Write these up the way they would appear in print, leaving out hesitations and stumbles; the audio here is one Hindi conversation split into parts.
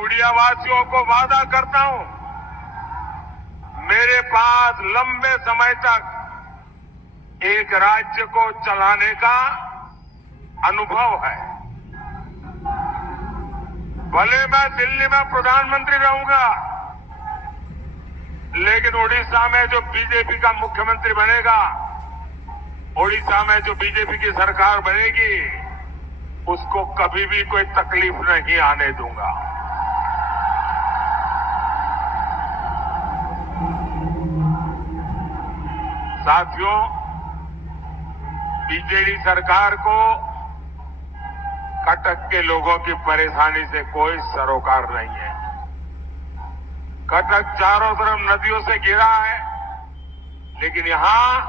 उड़िया वासियों को वादा करता हूं, मेरे पास लंबे समय तक एक राज्य को चलाने का अनुभव है। भले मैं दिल्ली में प्रधानमंत्री रहूंगा, लेकिन उड़ीसा में जो बीजेपी का मुख्यमंत्री बनेगा, उड़ीसा में जो बीजेपी की सरकार बनेगी, उसको कभी भी कोई तकलीफ नहीं आने दूंगा। साथियों, बीजेडी सरकार को कटक के लोगों की परेशानी से कोई सरोकार नहीं है। कटक चारों तरफ नदियों से घिरा है, लेकिन यहां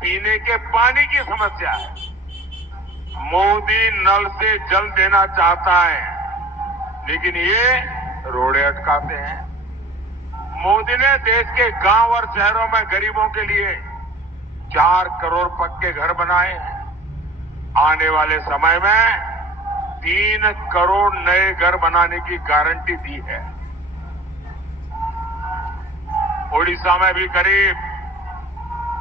पीने के पानी की समस्या है। मोदी नल से जल देना चाहता है, लेकिन ये रोड़े अटकाते हैं। मोदी ने देश के गांव और शहरों में गरीबों के लिए 4 करोड़ पक्के घर बनाए हैं। आने वाले समय में 3 करोड़ नए घर बनाने की गारंटी दी है। ओडिशा में भी करीब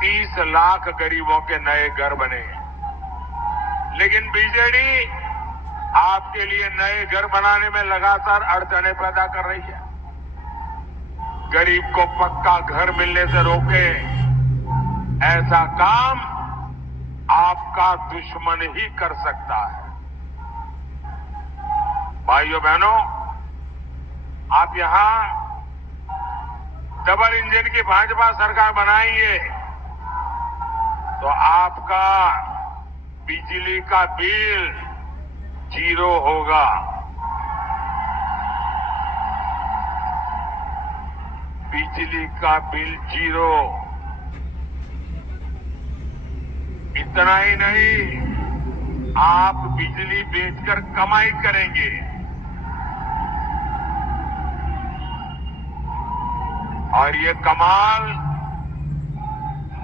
30 लाख गरीबों के नए घर बने हैं। लेकिन बीजेडी आपके लिए नए घर बनाने में लगातार अड़चनें पैदा कर रही है। गरीब को पक्का घर मिलने से रोके, ऐसा काम आपका दुश्मन ही कर सकता है। भाइयों बहनों, आप यहां डबल इंजन की भाजपा सरकार बनाएंगे तो आपका बिजली का बिल 0 होगा। बिजली का बिल 0। इतना ही नहीं, आप बिजली बेचकर कमाई करेंगे। और ये कमाल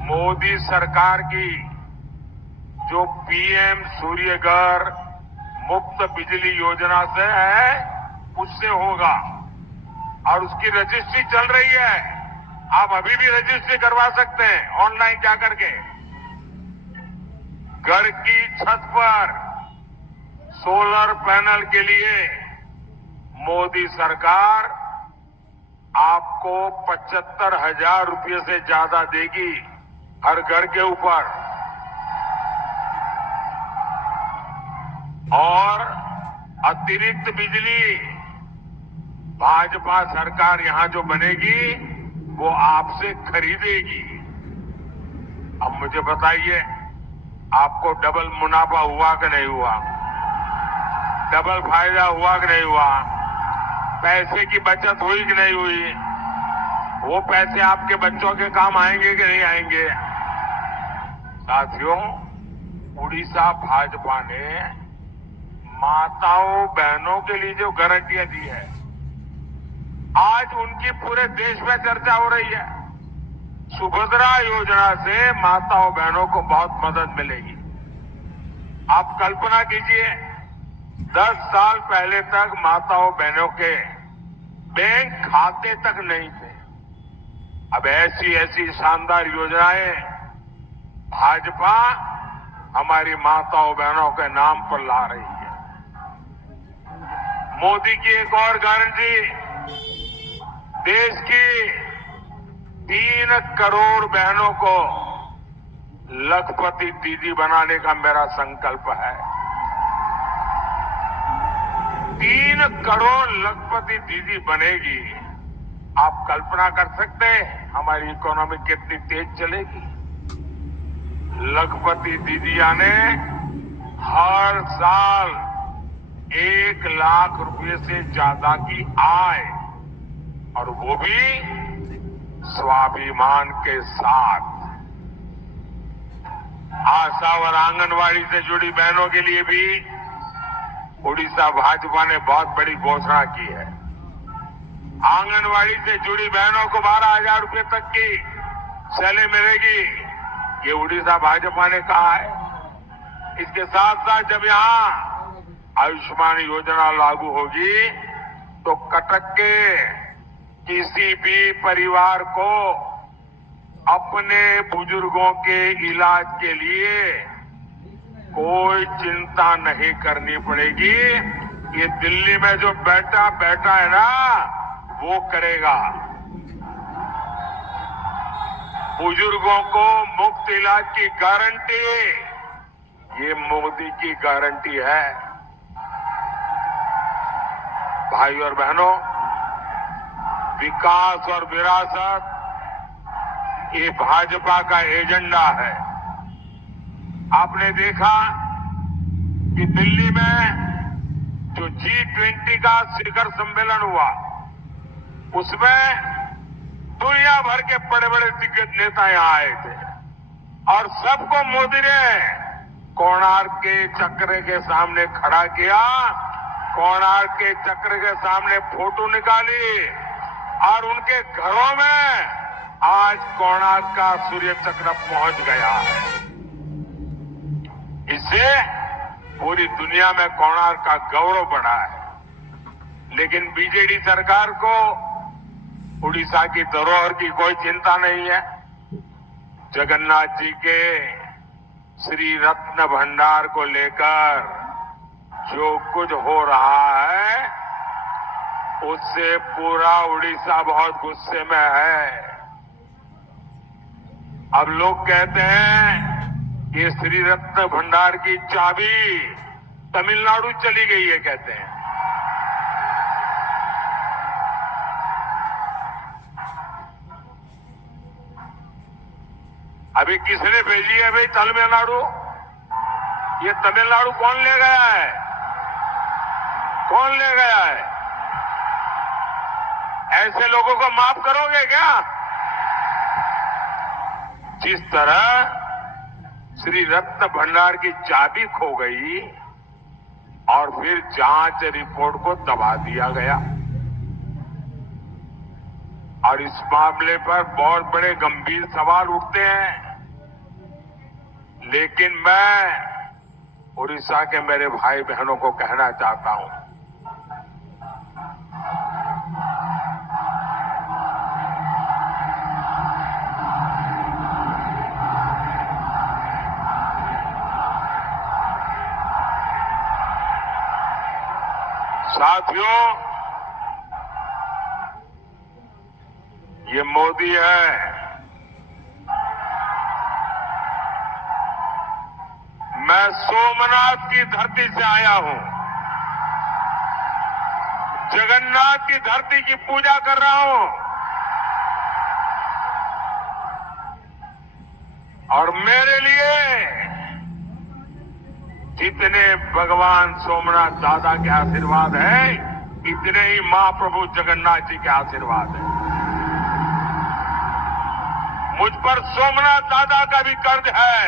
मोदी सरकार की जो पीएम सूर्यघर मुफ्त बिजली योजना से है, उससे होगा। और उसकी रजिस्ट्री चल रही है। आप अभी भी रजिस्ट्री करवा सकते हैं ऑनलाइन जाकर के। घर की छत पर सोलर पैनल के लिए मोदी सरकार आपको 75,000 रुपये से ज्यादा देगी हर घर के ऊपर। और अतिरिक्त बिजली भाजपा सरकार यहां जो बनेगी, वो आपसे खरीदेगी। अब मुझे बताइए, आपको डबल मुनाफा हुआ कि नहीं हुआ? डबल फायदा हुआ कि नहीं हुआ? पैसे की बचत हुई कि नहीं हुई? वो पैसे आपके बच्चों के काम आएंगे कि नहीं आएंगे? साथियों, उड़ीसा भाजपा ने माताओं बहनों के लिए जो गारंटियां दी है, आज उनकी पूरे देश में चर्चा हो रही है। सुभद्रा योजना से माताओं बहनों को बहुत मदद मिलेगी। आप कल्पना कीजिए, 10 साल पहले तक माताओं बहनों के बैंक खाते तक नहीं थे। अब ऐसी ऐसी शानदार योजनाएं भाजपा हमारी माताओं बहनों के नाम पर ला रही है। मोदी की एक और गारंटी, देश की 3 करोड़ बहनों को लखपति दीदी बनाने का मेरा संकल्प है। 3 करोड़ लखपति दीदी बनेगी। आप कल्पना कर सकते हैं हमारी इकोनॉमी कितनी तेज चलेगी। लखपति दीदियां ने हर साल 1 लाख रुपए से ज्यादा की आय, और वो भी स्वाभिमान के साथ। आशा और आंगनवाड़ी से जुड़ी बहनों के लिए भी उड़ीसा भाजपा ने बहुत बड़ी घोषणा की है। आंगनवाड़ी से जुड़ी बहनों को 12,000 रुपए तक की सैलरी मिलेगी, ये उड़ीसा भाजपा ने कहा है। इसके साथ साथ जब यहां आयुष्मान योजना लागू होगी तो कटक के किसी भी परिवार को अपने बुजुर्गों के इलाज के लिए कोई चिंता नहीं करनी पड़ेगी। ये दिल्ली में जो बैठा है ना, वो करेगा। बुजुर्गों को मुफ्त इलाज की गारंटी, ये मोदी की गारंटी है। भाई और बहनों, विकास और विरासत ये भाजपा का एजेंडा है। आपने देखा कि दिल्ली में जो G20 का शिखर सम्मेलन हुआ, उसमें दुनिया भर के बड़े बड़े दिग्गज नेता यहां आए थे और सबको मोदी ने कोणार्क के चक्र के सामने खड़ा किया, कोणार्क के चक्र के सामने फोटो निकाली और उनके घरों में आज कोणार्क का सूर्य चक्र पहुंच गया है। इससे पूरी दुनिया में कोणार्क का गौरव बढ़ा है। लेकिन बीजेडी सरकार को उड़ीसा की धरोहर की कोई चिंता नहीं है। जगन्नाथ जी के श्री रत्न भंडार को लेकर जो कुछ हो रहा है, उससे पूरा उड़ीसा बहुत गुस्से में है। अब लोग कहते हैं कि श्री रत्न भंडार की चाबी तमिलनाडु चली गई है, कहते हैं। अभी किसने भेजी है भाई तमिलनाडु? ये तमिलनाडु कौन ले गया है? कौन ले गया है? ऐसे लोगों को माफ करोगे क्या? जिस तरह श्री रत्न भंडार की चाबी खो गई और फिर जांच रिपोर्ट को दबा दिया गया, और इस मामले पर बहुत बड़े गंभीर सवाल उठते हैं। लेकिन मैं उड़ीसा के मेरे भाई बहनों को कहना चाहता हूं, साथियों, ये मोदी है। मैं सोमनाथ की धरती से आया हूं, जगन्नाथ की धरती की पूजा कर रहा हूं, और मेरे लिए जितने भगवान सोमनाथ दादा के आशीर्वाद है, इतने ही महाप्रभु जगन्नाथ जी के आशीर्वाद है। मुझ पर सोमनाथ दादा का भी कर्ज है,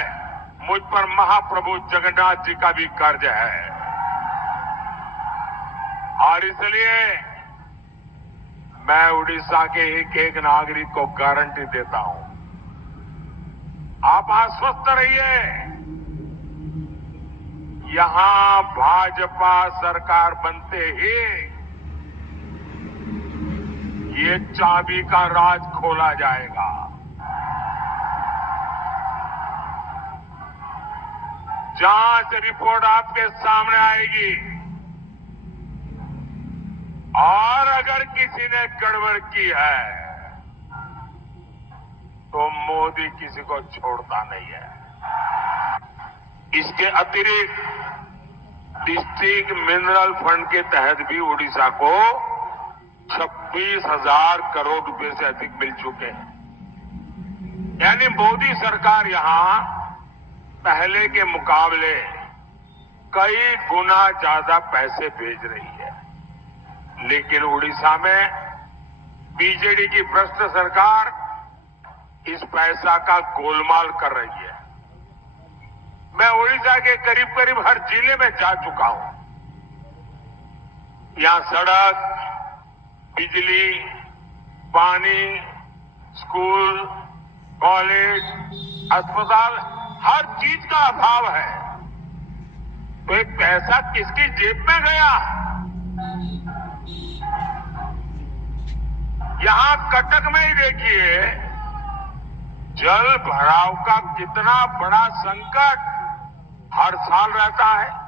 मुझ पर महाप्रभु जगन्नाथ जी का भी कर्ज है, और इसलिए मैं उड़ीसा के एक एक नागरिक को गारंटी देता हूं, आप आश्वस्त रहिए। यहां भाजपा सरकार बनते ही ये चाबी का राज खोला जाएगा। जांच रिपोर्ट आपके सामने आएगी, और अगर किसी ने गड़बड़ की है तो मोदी किसी को छोड़ता नहीं है। इसके अतिरिक्त डिस्ट्रिक्ट मिनरल फंड के तहत भी उड़ीसा को 26,000 करोड़ रुपए से अधिक मिल चुके हैं। यानी मोदी सरकार यहां पहले के मुकाबले कई गुना ज्यादा पैसे भेज रही है। लेकिन उड़ीसा में बीजेडी की भ्रष्ट सरकार इस पैसा का गोलमाल कर रही है। मैं उड़ीसा के करीब करीब हर जिले में जा चुका हूं। यहां सड़क, बिजली, पानी, स्कूल, कॉलेज, अस्पताल, हर चीज का अभाव है। तो एक पैसा किसकी जेब में गया? यहां कटक में ही देखिए जल भराव का कितना बड़ा संकट हर साल रहता है।